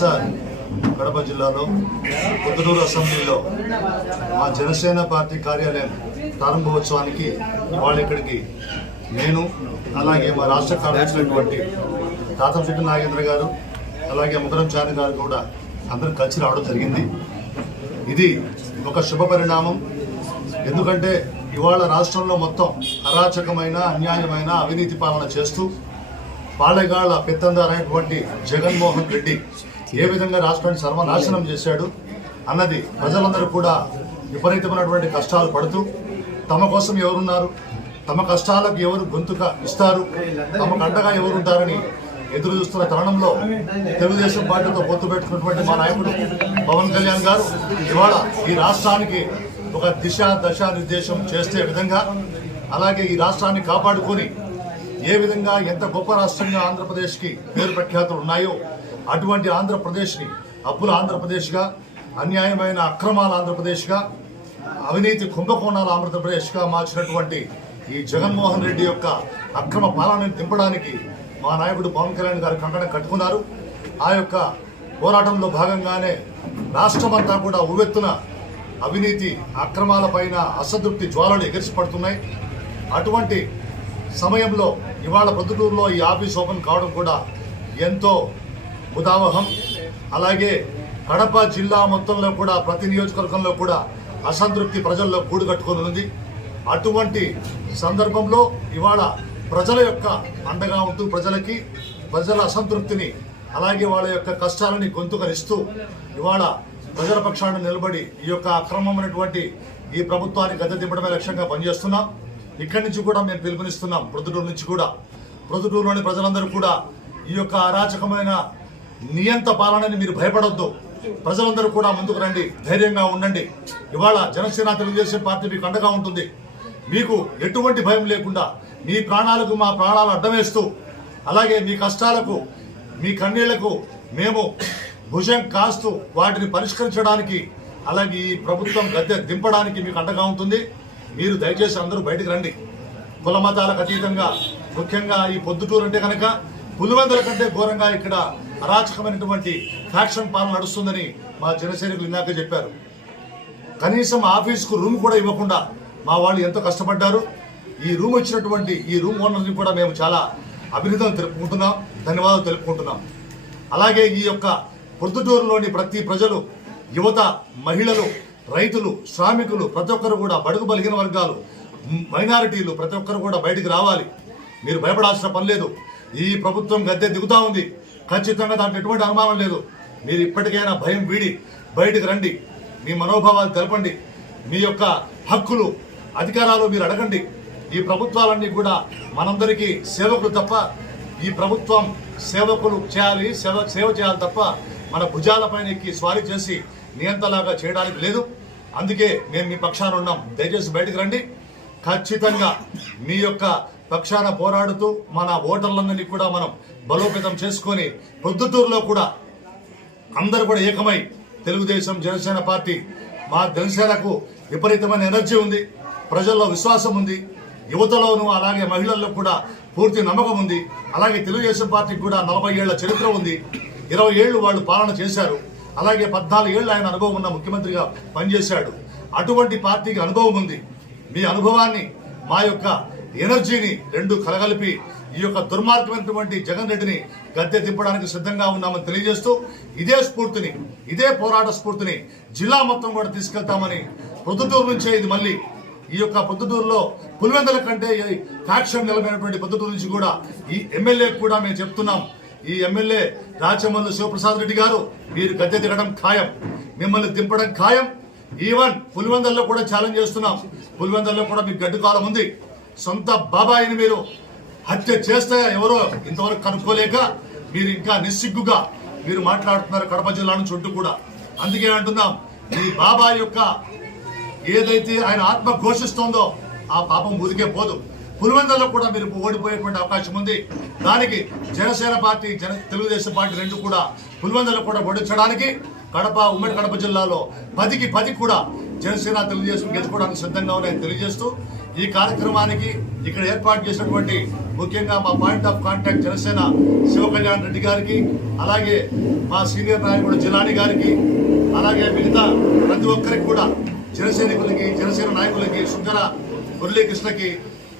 వైఎస్ఆర్ కడప జిల్లాలో పొద్దుటూరు అసెంబ్లీలో మా జనసేన పార్టీ కార్యాలయం ప్రారంభోత్సవానికి వాళ్ళు ఇక్కడికి నేను అలాగే మా రాష్ట్ర కార్యదర్శి తాతంశెట్టి నాగేంద్ర గారు అలాగే ముఖరం చాని గారు కూడా అందరూ కలిసి రావడం జరిగింది. ఇది ఒక శుభ పరిణామం. ఎందుకంటే ఇవాళ రాష్ట్రంలో మొత్తం అరాచకమైన అన్యాయమైన అవినీతి పాలన చేస్తూ పాలెగాళ్ళ పెత్తందారైనటువంటి జగన్మోహన్ రెడ్డి ఏ విధంగా రాష్ట్రాన్ని సర్వనాశనం చేశాడు అన్నది ప్రజలందరూ కూడా విపరీతమైనటువంటి కష్టాలు పడుతూ తమ కోసం ఎవరున్నారు? తమ కష్టాలకు ఎవరు గొంతుక ఇస్తారు? తమకు అండగా ఎవరుంటారని ఎదురు చూస్తున్న తరుణంలో తెలుగుదేశం పార్టీతో పొత్తు పెట్టుకున్నటువంటి మా నాయకుడు పవన్ కళ్యాణ్ గారు ఇవాళ ఈ రాష్ట్రానికి ఒక దిశ దశ నిర్దేశం చేసే విధంగా అలాగే ఈ రాష్ట్రాన్ని కాపాడుకొని ఏ విధంగా ఎంత గొప్ప రాష్ట్రంగా ఆంధ్రప్రదేశ్కి పేరు ప్రఖ్యాతులు ఉన్నాయో అటువంటి ఆంధ్రప్రదేశ్ని అప్పుల ఆంధ్రప్రదేశ్గా అన్యాయమైన అక్రమాల ఆంధ్రప్రదేశ్గా అవినీతి కుంభకోణాల ఆంధ్రప్రదేశ్గా మార్చినటువంటి ఈ జగన్మోహన్ రెడ్డి యొక్క అక్రమ పాలనను దింపడానికి మా నాయకుడు పవన్ కళ్యాణ్ గారు కంకణం కట్టుకున్నారు. ఆ యొక్క పోరాటంలో భాగంగానే రాష్ట్రమంతా కూడా ఉవ్వెత్తున అవినీతి అక్రమాలపైన అసంతృప్తి జ్వాలలు ఎగిరిసిపడుతున్నాయి. అటువంటి సమయంలో ఇవాళ పొద్దుటూరులో ఈ ఆఫీస్ ఓపెన్ కావడం కూడా ఎంతో ఉదావహం అలాగే కడప జిల్లా మొత్తంలో కూడా ప్రతి నియోజకవర్గంలో కూడా అసంతృప్తి ప్రజల్లో కూడు ఉంది. అటువంటి సందర్భంలో ఇవాళ ప్రజల యొక్క అండగా ఉంటూ ప్రజలకి ప్రజల అసంతృప్తిని అలాగే వాళ్ళ యొక్క కష్టాలని గొంతుకనిస్తూ ఇవాళ ప్రజల పక్షాన్ని నిలబడి ఈ యొక్క అక్రమమైనటువంటి ఈ ప్రభుత్వాన్ని గద్దె దింపడమే లక్ష్యంగా పనిచేస్తున్నాం. ఇక్కడి నుంచి కూడా మేము పిలుపునిస్తున్నాం. ప్రొద్దుటూరు నుంచి కూడా. ప్రొద్దుటూరులోని ప్రజలందరూ కూడా ఈ యొక్క అరాచకమైన నియంత పాలనని మీరు భయపడొద్దు. ప్రజలందరూ కూడా ముందుకు రండి ధైర్యంగా ఉండండి. ఇవాళ జనసేన తెలుగుదేశం పార్టీ మీకు అండగా ఉంటుంది. మీకు ఎటువంటి భయం లేకుండా మీ ప్రాణాలకు మా ప్రాణాలు అడ్డమేస్తూ అలాగే మీ కష్టాలకు మీ కన్నీళ్ళకు మేము భుజం కాస్తూ వాటిని పరిష్కరించడానికి అలాగే ఈ ప్రభుత్వం గద్దె దింపడానికి మీకు అండగా ఉంటుంది. మీరు దయచేసి అందరూ బయటికి రండి. కుల మతాలకు అతీతంగా ముఖ్యంగా ఈ పొద్దుటూరు అంటే కనుక పులివెందుల కంటే ఘోరంగా ఇక్కడ అరాచకమైనటువంటి ఫ్యాక్షన్ పాలన నడుస్తుందని మా జనసైనికులు ఇందాక చెప్పారు. కనీసం ఆఫీస్కు రూమ్ కూడా ఇవ్వకుండా మా వాళ్ళు ఎంతో కష్టపడ్డారు. ఈ రూమ్ ఇచ్చినటువంటి ఈ రూమ్ ఓనర్ని కూడా మేము చాలా అభినందనలు తెలుపుకుంటున్నాం ధన్యవాదాలు తెలుపుకుంటున్నాం. అలాగే ఈ యొక్క పొద్దుటూరులోని ప్రతి ప్రజలు యువత మహిళలు రైతులు శ్రామికులు ప్రతి ఒక్కరు కూడా బడుగు బలిగిన వర్గాలు మైనారిటీలు ప్రతి ఒక్కరు కూడా బయటికి రావాలి. మీరు భయపడాల్సిన పని లేదు. ఈ ప్రభుత్వం గద్దె దిగుతా ఉంది. ఖచ్చితంగా దాంట్లో ఎటువంటి అనుమానం లేదు. మీరు ఇప్పటికైనా భయం వీడి బయటికి రండి. మీ మనోభావాలు తెలపండి. మీ యొక్క హక్కులు అధికారాలు మీరు అడగండి. ఈ ప్రభుత్వాలన్నీ కూడా మనందరికీ సేవకులు తప్ప ఈ ప్రభుత్వం సేవకులు చేయాలి సేవ సేవ చేయాలి తప్ప మన భుజాలపైన ఎక్కి స్వారీ చేసి నియంతలాగా చేయడానికి లేదు. అందుకే మేము మీ పక్షాన ఉన్నాం. దయచేసి బయటకు రండి. ఖచ్చితంగా మీ యొక్క పక్షాన పోరాడుతూ మన ఓటర్లందరినీ కూడా మనం బలోపేతం చేసుకొని పొద్దుటూరులో కూడా అందరూ కూడా ఏకమై తెలుగుదేశం జనసేన పార్టీ మా జనసేనకు విపరీతమైన ఎనర్జీ ఉంది ప్రజల్లో విశ్వాసం ఉంది యువతలోనూ అలాగే మహిళల్లో కూడా పూర్తి నమ్మకం ఉంది. అలాగే తెలుగుదేశం పార్టీకి కూడా నలభై ఏళ్ళ చరిత్ర ఉంది. ఇరవై ఏళ్ళు వాళ్ళు పాలన చేశారు. అలాగే పద్నాలుగు ఏళ్ళు ఆయన అనుభవం ఉన్న ముఖ్యమంత్రిగా పనిచేశాడు. అటువంటి పార్టీకి అనుభవం ఉంది. మీ అనుభవాన్ని మా యొక్క ఎనర్జీని రెండు కలగలిపి ఈ యొక్క దుర్మార్గమైనటువంటి జగన్ రెడ్డిని గద్దె దింపడానికి సిద్ధంగా ఉన్నామని తెలియజేస్తూ ఇదే స్ఫూర్తిని ఇదే పోరాట స్ఫూర్తిని జిల్లా మొత్తం కూడా తీసుకెళ్తామని పొద్దుటూరు నుంచే ఇది మళ్ళీ ఈ యొక్క పొద్దుటూరులో పులివెందుల కంటే ఫ్యాక్షన్ నిలబడినటువంటి పొద్దుటూరు నుంచి కూడా ఈ ఎమ్మెల్యే కూడా మేము చెప్తున్నాం. ఈ ఎమ్మెల్యే రాచమల్లు శివప్రసాద్ రెడ్డి గారు మీరు గద్దె దిగడం ఖాయం మిమ్మల్ని దింపడం ఖాయం. ఈవెన్ పులివెందల్లో కూడా ఛాలెంజ్ చేస్తున్నాం. పులివెందల్లో కూడా మీకు గడ్డు కాలం ఉంది. సొంత బాబాయిని మీరు హత్య చేస్తే ఎవరో ఇంతవరకు కనుక్కోలేక మీరు ఇంకా నిస్సిగ్గుగా మీరు మాట్లాడుతున్నారు కడప జిల్లా నుంచి చుట్టూ కూడా. అందుకే అంటున్నాం ఈ బాబాయ్ యొక్క ఏదైతే ఆయన ఆత్మ ఘోషిస్తోందో ఆ పాపం ఊరికే పోదు. పులివెందుల్లో కూడా మీరు ఓడిపోయేటువంటి అవకాశం ఉంది. దానికి జనసేన పార్టీ జన తెలుగుదేశం పార్టీ రెండు కూడా పులివెందుల్లో కూడా ఓడించడానికి కడప ఉమ్మడి కడప జిల్లాలో పదికి పది కూడా జనసేన తెలుగుదేశం గెలుచుకోవడానికి సిద్ధంగా ఉన్నాయని తెలియజేస్తూ ఈ కార్యక్రమానికి ఇక్కడ ఏర్పాటు చేసినటువంటి ముఖ్యంగా మా point of contact Janasena Shivakalyan Reddy గారికి అలాగే మా సీనియర్ నాయకుడు జిలాని గారికి అలాగే మిగతా ప్రతి ఒక్కరికి కూడా జనసైనికులకి జనసేన నాయకులకి సుందర మురళీకృష్ణకి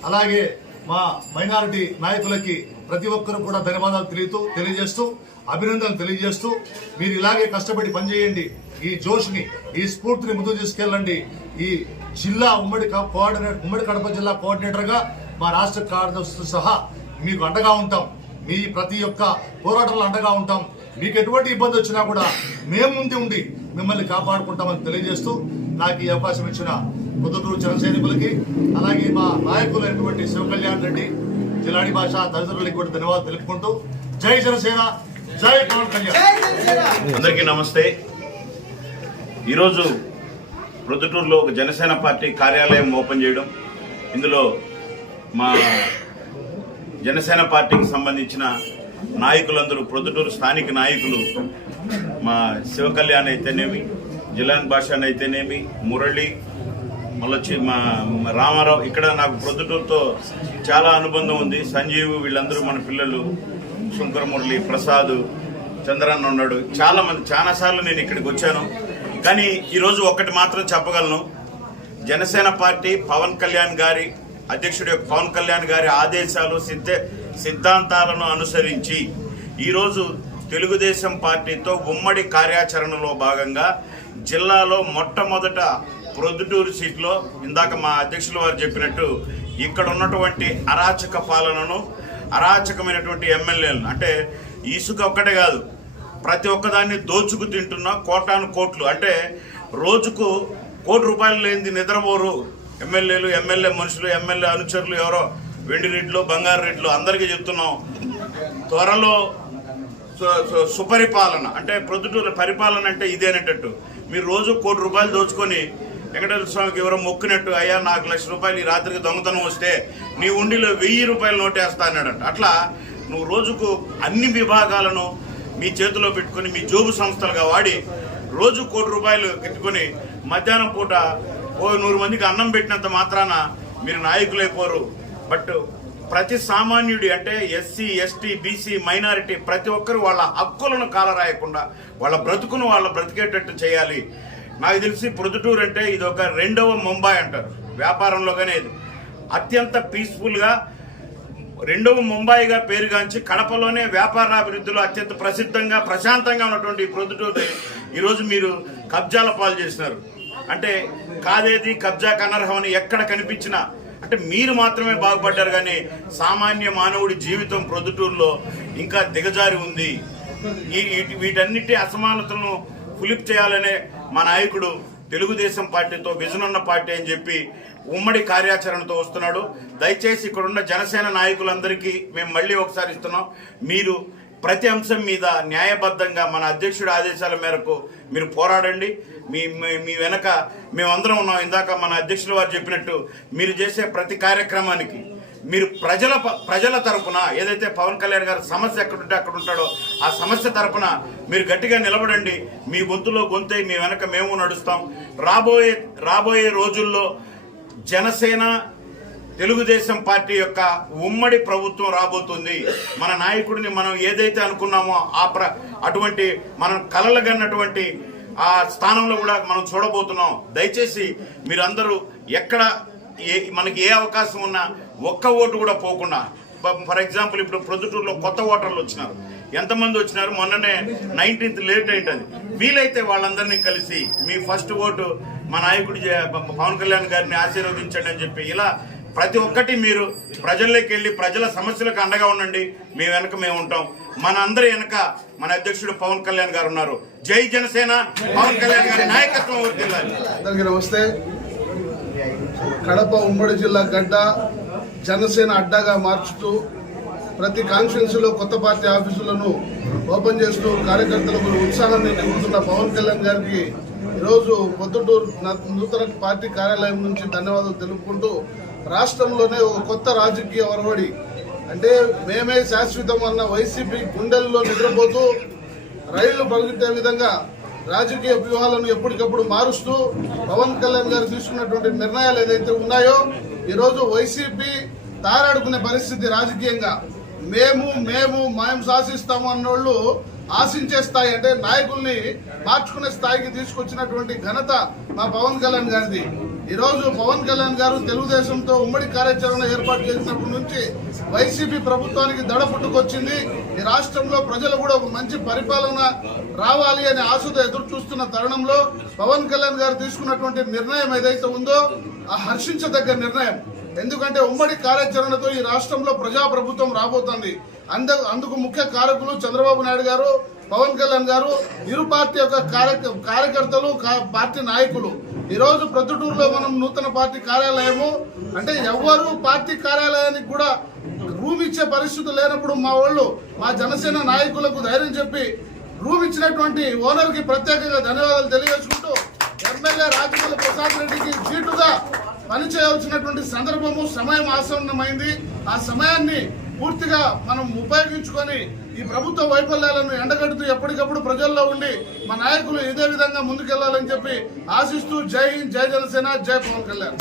అలాగే మా మైనారిటీ నాయకులకి ప్రతి ఒక్కరు కూడా ధన్యవాదాలు తెలియతూ తెలియజేస్తూ అభినందనలు తెలియజేస్తూ మీరు ఇలాగే కష్టపడి పనిచేయండి. ఈ జోష్ని ఈ స్ఫూర్తిని ముందుకు తీసుకెళ్ళండి. ఈ జిల్లా ఉమ్మడి కోఆర్డినేటర్ ఉమ్మడి కడప జిల్లా కోఆర్డినేటర్గా మా రాష్ట్ర కార్యదర్శులతో సహా మీకు అండగా ఉంటాం. మీ ప్రతి ఒక్క పోరాటంలో అండగా ఉంటాం. మీకు ఎటువంటి ఇబ్బంది వచ్చినా కూడా మేము ముందు ఉండి మిమ్మల్ని కాపాడుకుంటామని తెలియజేస్తూ నాకు ఈ అవకాశం ఇచ్చిన పొద్దుటూరు జన సైనికులకి అలాగే మా నాయకులైనటువంటి శివకళ్యాణ్ రెడ్డి జిలాడి భాష తదితరులకి కూడా ధన్యవాదాలు తెలుపుకుంటూ జై జనసేన జై పవన్ కళ్యాణ్. అందరికీ నమస్తే. ఈరోజు ప్రొద్దుటూరులో ఒక జనసేన పార్టీ కార్యాలయం ఓపెన్ చేయడం ఇందులో మా జనసేన పార్టీకి సంబంధించిన నాయకులందరూ ప్రొద్దుటూరు స్థానిక నాయకులు మా శివకళ్యాణ్ అయితేనేమి జిలాన్ భాషాన్ అయితేనేమి మురళి మళ్ళొచ్చి మా మా రామారావు ఇక్కడ నాకు ప్రొద్దుటూరుతో చాలా అనుబంధం ఉంది. సంజీవ్ వీళ్ళందరూ మన పిల్లలు శంకర మురళి ప్రసాద్ చంద్రన్న ఉన్నాడు. చాలా మంది చాలా సార్లు నేను ఇక్కడికి వచ్చాను. కానీ ఈరోజు ఒక్కటి మాత్రం చెప్పగలను. జనసేన పార్టీ పవన్ కళ్యాణ్ గారి అధ్యక్షుడు పవన్ కళ్యాణ్ గారి ఆదేశాలు సిద్ధ సిద్ధాంతాలను అనుసరించి ఈరోజు తెలుగుదేశం పార్టీతో ఉమ్మడి కార్యాచరణలో భాగంగా జిల్లాలో మొట్టమొదట ప్రొద్దుటూరు సీట్లో ఇందాక మా అధ్యక్షుల వారు చెప్పినట్టు ఇక్కడ ఉన్నటువంటి అరాచక పాలనను అరాచకమైనటువంటి ఎమ్మెల్యేలను అంటే ఇసుక ఒక్కటే కాదు ప్రతి ఒక్కదాన్ని దోచుకు తింటున్న కోటాను కోట్లు. అంటే రోజుకు కోటి రూపాయలు లేనిది నిద్రపోరు ఎమ్మెల్యేలు ఎమ్మెల్యే మనుషులు ఎమ్మెల్యే అనుచరులు ఎవరో? వెండి రేట్లు బంగారు రేట్లు అందరికీ చెప్తున్నాం. త్వరలో సుపరిపాలన అంటే ప్రొద్దుటూరు పరిపాలన అంటే ఇదేనేటట్టు మీరు రోజు కోటి రూపాయలు దోచుకొని వెంకటేశ్వర స్వామికి ఎవరో మొక్కినట్టు అయ్యా నాకు లక్ష రూపాయలు ఈ రాత్రికి దొంగతనం వస్తే నీ ఉండిలో వెయ్యి రూపాయలు నోటేస్తా అన్నాడంట. అట్లా నువ్వు రోజుకు అన్ని విభాగాలను మీ చేతిలో పెట్టుకొని మీ జోబు సంస్థలుగా వాడి రోజు కోటి రూపాయలు పెట్టుకొని మధ్యాహ్నం పూట ఓ నూరు మందికి అన్నం పెట్టినంత మాత్రాన మీరు నాయకులైపోరు బట్ ప్రతి సామాన్యుడి అంటే ఎస్సీ ఎస్టీ బీసీ మైనారిటీ ప్రతి ఒక్కరు వాళ్ళ హక్కులను కాలరాయకుండా వాళ్ళ బ్రతుకును వాళ్ళ బ్రతికేటట్టు చేయాలి. నాకు తెలిసి ప్రొద్దుటూరు అంటే ఇది ఒక రెండవ ముంబై అంటారు. వ్యాపారంలోగానే ఇది. అత్యంత పీస్ఫుల్గా రెండవ ముంబైగా పేరుగాంచి కడపలోనే వ్యాపారాభివృద్ధిలో అత్యంత ప్రసిద్ధంగా ప్రశాంతంగా ఉన్నటువంటి ఈ ప్రొద్దుటూరుని ఈరోజు మీరు కబ్జాల పాలు చేసినారు. అంటే కాదేది కబ్జా కనర్హం అని ఎక్కడ కనిపించినా అంటే మీరు మాత్రమే బాగుపడ్డారు కానీ సామాన్య మానవుడి జీవితం ప్రొద్దుటూరులో ఇంకా దిగజారి ఉంది. ఈ ఈ- వీటన్నిటి అసమానతలను ఫులిప్ చేయాలనే మా నాయకుడు తెలుగుదేశం పార్టీతో విజన్ ఉన్న పార్టీ అని చెప్పి ఉమ్మడి కార్యాచరణతో వస్తున్నాడు. దయచేసి ఇక్కడున్న జనసేన నాయకులందరికీ మేము మళ్ళీ ఒకసారి ఇస్తున్నాం. మీరు ప్రతి అంశం మీద న్యాయబద్ధంగా మన అధ్యక్షుడి ఆదేశాల మేరకు మీరు పోరాడండి. మీ మీ- వెనక మేమందరం ఉన్నాం. ఇందాక మన అధ్యక్షుల వారు చెప్పినట్టు మీరు చేసే ప్రతి కార్యక్రమానికి మీరు ప్రజల ప- ప్రజల తరపున ఏదైతే పవన్ కళ్యాణ్ గారి సమస్య ఎక్కడుంటే అక్కడ ఉంటాడో ఆ సమస్య తరపున మీరు గట్టిగా నిలబడండి. మీ గొంతులో గొంతై మీ వెనక మేము నడుస్తాం. రాబోయే రాబోయే రోజుల్లో జనసేన తెలుగుదేశం పార్టీ యొక్క ఉమ్మడి ప్రభుత్వం రాబోతుంది. మన నాయకుడిని మనం ఏదైతే అనుకున్నామో ఆ ప్ర అటువంటి మనం కలలుగన్నటువంటి ఆ స్థానంలో కూడా మనం చూడబోతున్నాం. దయచేసి మీరందరూ ఎక్కడ ఏ మనకి ఏ అవకాశం ఉన్నా ఒక్క ఓటు కూడా పోకుండా. ఫర్ ఎగ్జాంపుల్ ఇప్పుడు ప్రొద్దుటూరులో కొత్త ఓటర్లు వచ్చినారు. ఎంతమంది వచ్చినారు? మొన్ననే నైన్టీన్త్ లేట్ అయింటది. వీలైతే వాళ్ళందరినీ కలిసి మీ ఫస్ట్ ఓటు మా నాయకుడు పవన్ కళ్యాణ్ గారిని ఆశీర్వదించండి అని చెప్పి ఇలా ప్రతి ఒక్కటి మీరు ప్రజల్లోకి వెళ్ళి ప్రజల సమస్యలకు అండగా ఉండండి. మీ వెనక మేము ఉంటాం. మన అందరి వెనక మన అధ్యక్షుడు పవన్ కళ్యాణ్ గారు ఉన్నారు. జై జనసేన. పవన్ కళ్యాణ్ గారి నాయకత్వం వర్దిల్లాలి అందరికీ నమస్తే. కడప ఉమ్మడి జిల్లా గడ్డ జనసేన అడ్డాగా మార్చుతూ ప్రతి కాన్స్టిట్యున్సీలో కొత్త పార్టీ ఆఫీసులను ఓపెన్ చేస్తూ కార్యకర్తలకు ఉత్సాహాన్ని నింపుతున్న పవన్ కళ్యాణ్ గారికి ఈరోజు పొద్దుటూరు నూతన పార్టీ కార్యాలయం నుంచి ధన్యవాదాలు తెలుపుకుంటూ రాష్ట్రంలోనే ఒక కొత్త రాజకీయ ఒరవడి అంటే మేమే శాశ్వతం అన్న వైసీపీ గుండెల్లో నిద్రపోతూ రైళ్ళు పరిగెత్తే విధంగా రాజకీయ వ్యూహాలను ఎప్పటికప్పుడు మారుస్తూ పవన్ కళ్యాణ్ గారు తీసుకున్నటువంటి నిర్ణయాలు ఏదైతే ఉన్నాయో ఈరోజు వైసీపీ తారాడుకునే పరిస్థితి రాజకీయంగా. మేము మేము మేము శాసిస్తాము అన్నోళ్ళు ఆశించే స్థాయి అంటే నాయకుల్ని మార్చుకునే స్థాయికి తీసుకొచ్చినటువంటి ఘనత మా పవన్ కళ్యాణ్ గారిది. ఈరోజు పవన్ కళ్యాణ్ గారు తెలుగుదేశంతో ఉమ్మడి కార్యాచరణ ఏర్పాటు చేసినప్పటి నుంచి వైసీపీ ప్రభుత్వానికి దడ పుట్టుకొచ్చింది. ఈ రాష్ట్రంలో ప్రజలు కూడా ఒక మంచి పరిపాలన రావాలి అనే ఆశతో ఎదురు చూస్తున్న తరుణంలో పవన్ కళ్యాణ్ గారు తీసుకున్నటువంటి నిర్ణయం ఏదైతే ఉందో ఆ హర్షించదగ్గ నిర్ణయం. ఎందుకంటే ఉమ్మడి కార్యాచరణతో ఈ రాష్ట్రంలో ప్రజా ప్రభుత్వం రాబోతోంది. అంద అందుకు ముఖ్య కారకులు చంద్రబాబు నాయుడు గారు పవన్ కళ్యాణ్ గారు ఇరు పార్టీ యొక్క కార్య- కార్యకర్తలు కా- పార్టీ నాయకులు. ఈరోజు ప్రొద్దుటూరులో మనం నూతన పార్టీ కార్యాలయము. అంటే ఎవ్వరు పార్టీ కార్యాలయానికి కూడా రూమ్ ఇచ్చే పరిస్థితి లేనప్పుడు మా వాళ్ళు మా జనసేన నాయకులకు ధైర్యం చెప్పి రూమ్ ఇచ్చినటువంటి ఓనర్కి ప్రత్యేకంగా ధన్యవాదాలు తెలియజేసుకుంటూ ఎమ్మెల్యే రాజమౌళి ప్రసాద్ రెడ్డికి చీటుగా పనిచేయాల్సినటువంటి సందర్భము సమయం ఆసన్నమైంది. ఆ సమయాన్ని పూర్తిగా మనం ఉపయోగించుకొని ఈ ప్రభుత్వ వైఫల్యాలను ఎండగడుతూ ఎప్పటికప్పుడు ప్రజల్లో ఉండి మా నాయకులు ఇదే విధంగా ముందుకెళ్ళాలని చెప్పి ఆశిస్తూ జై హింద్ జై జనసేన జై పవన్ కళ్యాణ్.